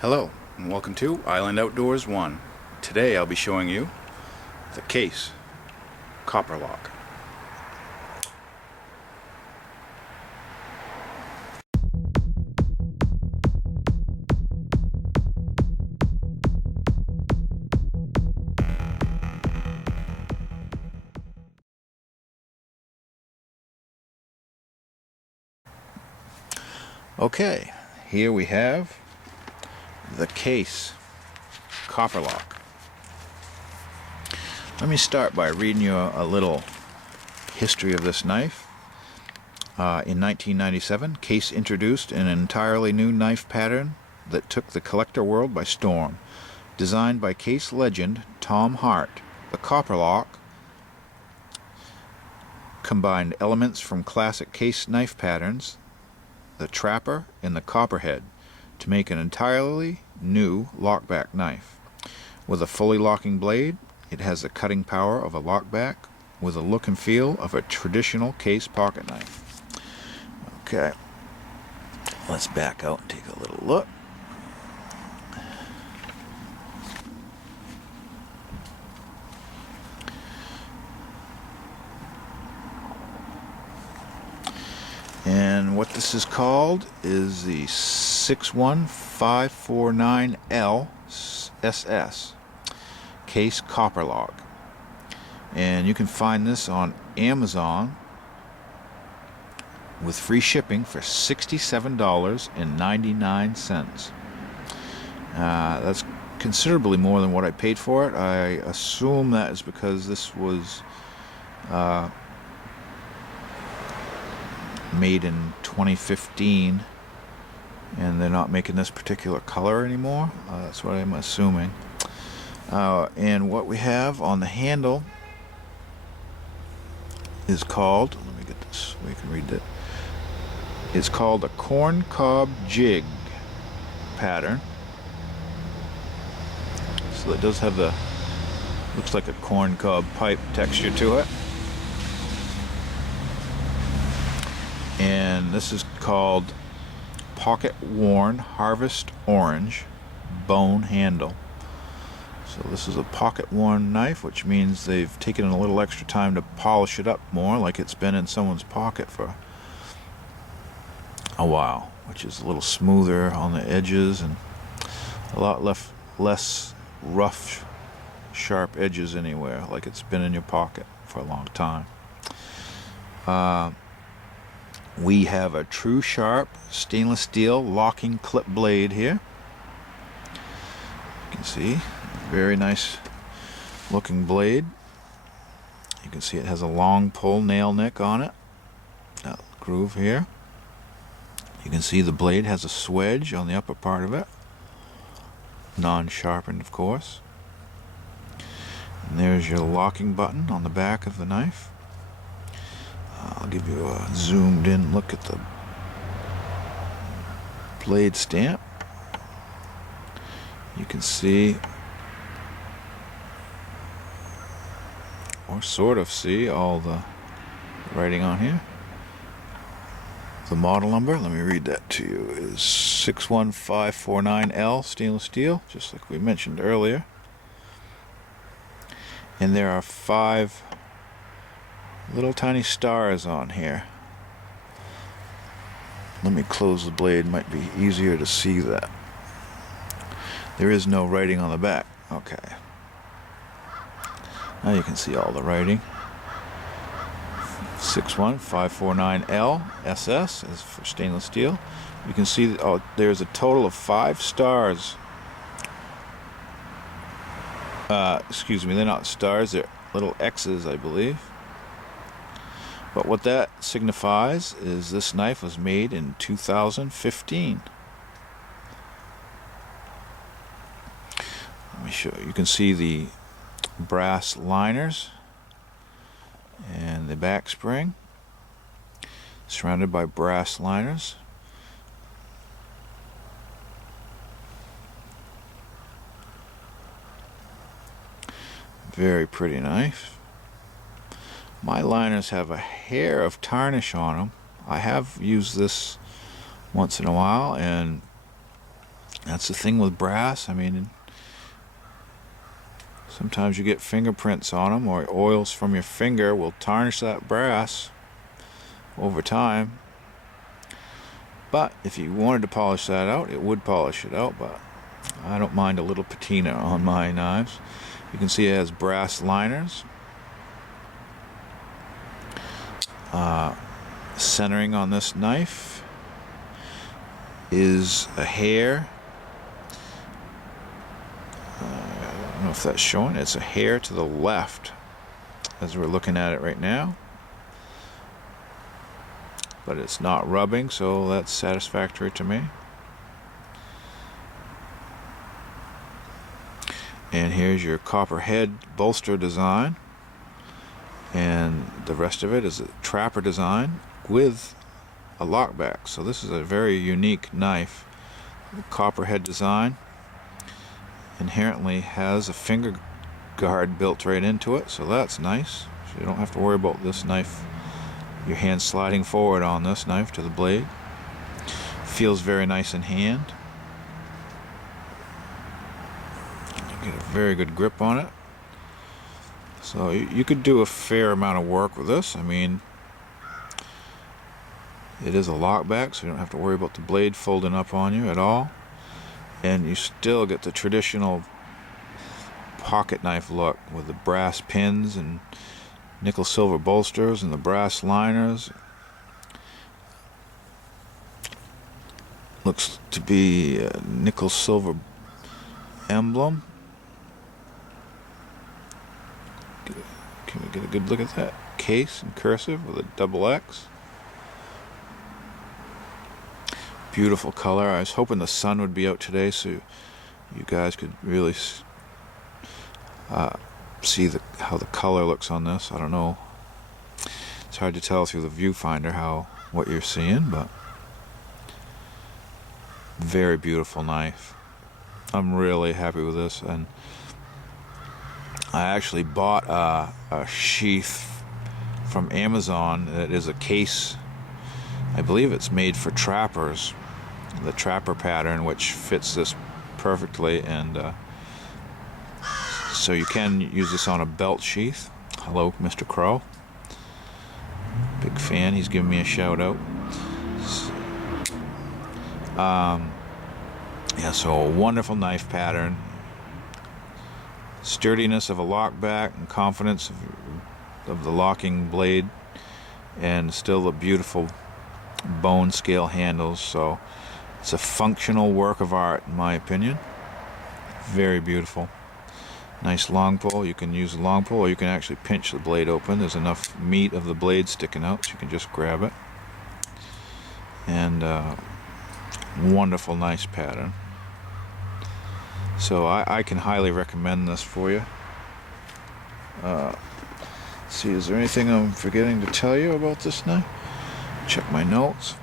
Hello, and welcome to Island Outdoors 1. Today I'll be showing you the Case CopperLock. Okay, here we have the Case CopperLock. Let me start by reading you a little history of this knife. In 1997, Case introduced an entirely new knife pattern that took the collector world by storm. Designed by Case legend Tom Hart, the CopperLock combined elements from classic Case knife patterns, the Trapper and the Copperhead, to make an entirely new lockback knife. With a fully locking blade, it has the cutting power of a lockback with a look and feel of a traditional Case pocket knife. Okay, let's back out and take a little look. And what this is called is the 61549L SS Case CopperLock, and you can find this on Amazon with free shipping for $67.99. That's considerably more than what I paid for it. I assume that is because this was made in 2015 and they're not making this particular color anymore. That's what I'm assuming. And what we have on the handle is called, let me get this so we can read it. It's called a Corn Cob jig pattern. So it does have the, looks like a corn cob pipe texture to it. And this is called Pocket Worn Harvest Orange Bone Handle. So this is a pocket worn knife, which means they've taken a little extra time to polish it up more, like it's been in someone's pocket for a while, which is a little smoother on the edges and a lot less rough, sharp edges anywhere, like it's been in your pocket for a long time. We have a Tru-Sharp stainless steel locking clip blade here. You can see, very nice looking blade. You can see it has a long pull nail nick on it, that groove here. You can see the blade has a swedge on the upper part of it, non-sharpened of course. And there's your locking button on the back of the knife. I'll give you a zoomed in look at the blade stamp. You can see, or sort of see, all the writing on here. The model number, let me read that to you, is 61549L stainless steel, just like we mentioned earlier. And there are 5 little tiny stars on here. Let me close the blade, might be easier to see that. There is no writing on the back. Okay. Now you can see all the writing. 61549L SS is for stainless steel. You can see that, there's a total of 5 stars. Excuse me, they're not stars, they're little X's, I believe. But what that signifies is this knife was made in 2015. Let me show you. You can see the brass liners and the back spring surrounded by brass liners. Very pretty knife. My liners have a hair of tarnish on them. I have used this once in a while, and That's the thing with brass. I mean, sometimes you get fingerprints on them, or oils from your finger will tarnish that brass over time. But if you wanted to polish that out, it would polish it out, but I don't mind a little patina on my knives. You can see it has brass liners. Centering on this knife is a hair. I don't know if that's showing. It's a hair to the left as we're looking at it right now. But it's not rubbing, so that's satisfactory to me. And here's your copper head bolster design. And the rest of it is a trapper design with a lockback. So this is a very unique knife. The copper head design inherently has a finger guard built right into it, so that's nice. So you don't have to worry about this knife, your hand sliding forward on this knife to the blade. Feels very nice in hand. You get a very good grip on it. So you could do a fair amount of work with this. I mean, it is a lockback, so you don't have to worry about the blade folding up on you at all. And you still get the traditional pocket knife look with the brass pins and nickel silver bolsters and the brass liners. Looks to be a nickel silver emblem. Can we get a good look at that? Case in cursive with a double X. Beautiful color. I was hoping the sun would be out today so you guys could really see how the color looks on this. I don't know. It's hard to tell through the viewfinder what you're seeing, but very beautiful knife. I'm really happy with this, and I actually bought a sheath from Amazon that is a case. I believe it's made for trappers, the trapper pattern, which fits this perfectly, and so you can use this on a belt sheath. Hello, Mr. Crow. Big fan. He's giving me a shout out. Yeah, so a wonderful knife pattern. Sturdiness of a lockback and confidence of the locking blade, and still the beautiful bone scale handles. So it's a functional work of art, in my opinion. Very beautiful. Nice long pull. You can use a long pull, or you can actually pinch the blade open. There's enough meat of the blade sticking out, so you can just grab it. And wonderful, nice pattern. So I can highly recommend this for you. See, is there anything I'm forgetting to tell you about this knife? Check my notes.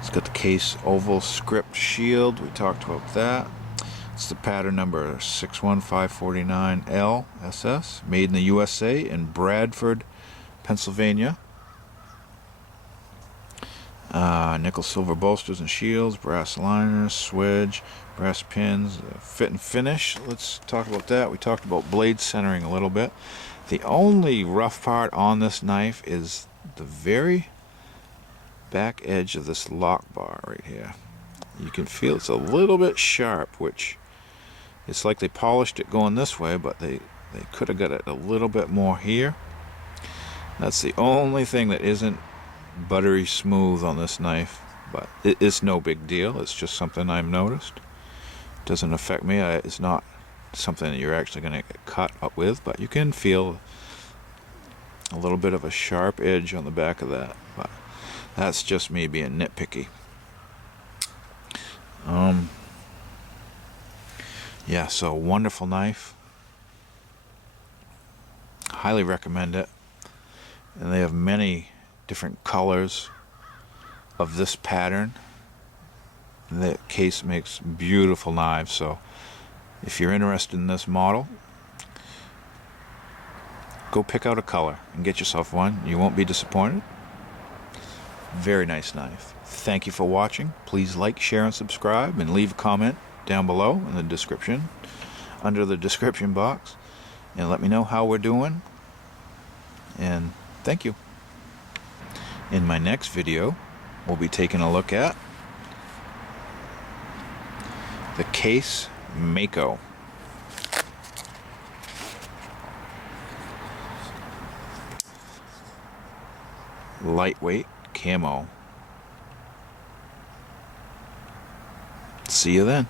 It's got the Case oval script shield. We talked about that. It's the pattern number 61549L SS, made in the USA in Bradford, Pennsylvania. Nickel silver bolsters and shields, brass liners, swedge, brass pins, fit and finish. Let's talk about that. We talked about blade centering a little bit. The only rough part on this knife is the very back edge of this lock bar right here. You can feel it's a little bit sharp, which it's like they polished it going this way, but they could have got it a little bit more here. That's the only thing that isn't buttery smooth on this knife, but it's no big deal. It's just something I've noticed. It doesn't affect me. It's not something that you're actually going to get cut up with, but you can feel a little bit of a sharp edge on the back of that, but that's just me being nitpicky. Yeah, so wonderful knife. Highly recommend it. And they have many different colors of this pattern. The Case makes beautiful knives, so if you're interested in this model, go pick out a color and get yourself one. You won't be disappointed. Very nice knife. Thank you for watching. Please like, share, and subscribe, and leave a comment down below in the description, under the description box, and let me know how we're doing. And thank you. In my next video, we'll be taking a look at the Case Mako. Lightweight camo. See you then.